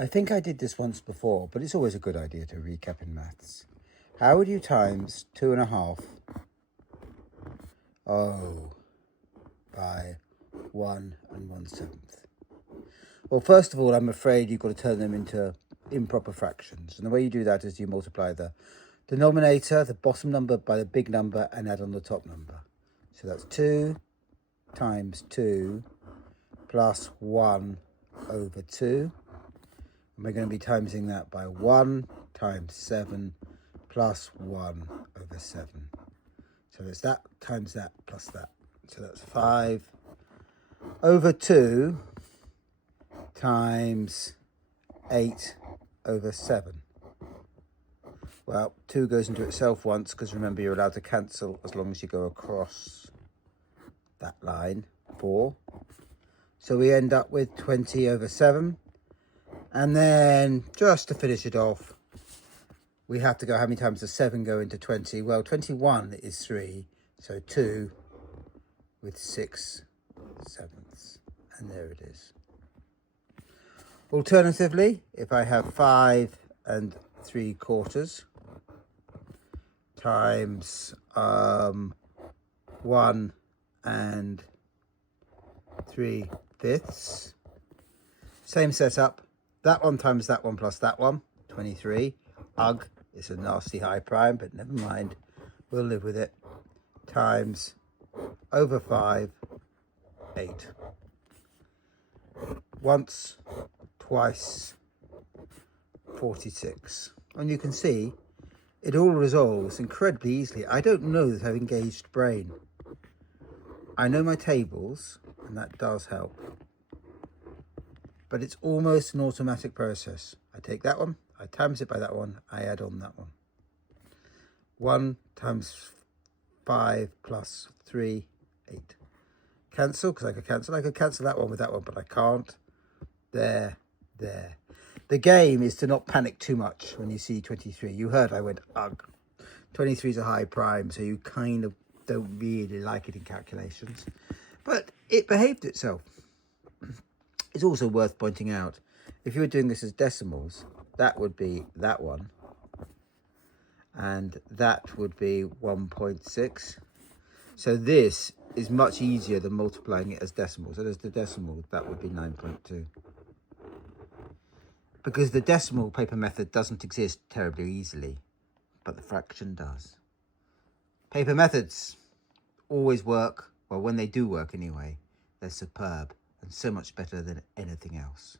I think I did this once before, but it's always a good idea to recap in maths. How would you times 2.5 by 1 1/7? Well, first of all, I'm afraid you've got to turn them into improper fractions. And the way you do that is you multiply the denominator, the bottom number, by the big number and add on the top number. So that's 2 times 2 plus 1 over 2. And we're going to be timesing that by 1 times 7 plus 1 over 7. So it's that times that plus that. So that's 5 over 2 times 8 over 7. Well, 2 goes into itself once, because remember you're allowed to cancel as long as you go across that line, 4. So we end up with 20 over 7. And then, just to finish it off, we have to go, how many times does 7 go into 20? Well, 21 is 3, so 2 with 6 sevenths. And there it is. Alternatively, if I have 5 3/4 times 1 3/5, same setup. That one times that one plus that one, 23. Ugh, it's a nasty high prime, but never mind. We'll live with it. Times over 5, 8. Once, twice, 46. And you can see it all resolves incredibly easily. I don't know that I've engaged brain. I know my tables, and that does help. But it's almost an automatic process. I take that one, I times it by that one, I add on that one. 1 times 5 plus 3, 8. Cancel, because I could cancel that one with that one, but I can't. There. The game is to not panic too much when you see 23. You heard I went, ugh. 23 is a high prime, so you kind of don't really like it in calculations. But it behaved itself. It's also worth pointing out, if you were doing this as decimals, that would be that one. And that would be 1.6. So this is much easier than multiplying it as decimals. So as the decimal, that would be 9.2. Because the decimal paper method doesn't exist terribly easily, but the fraction does. Paper methods always work, well, when they do work anyway, they're superb and so much better than anything else.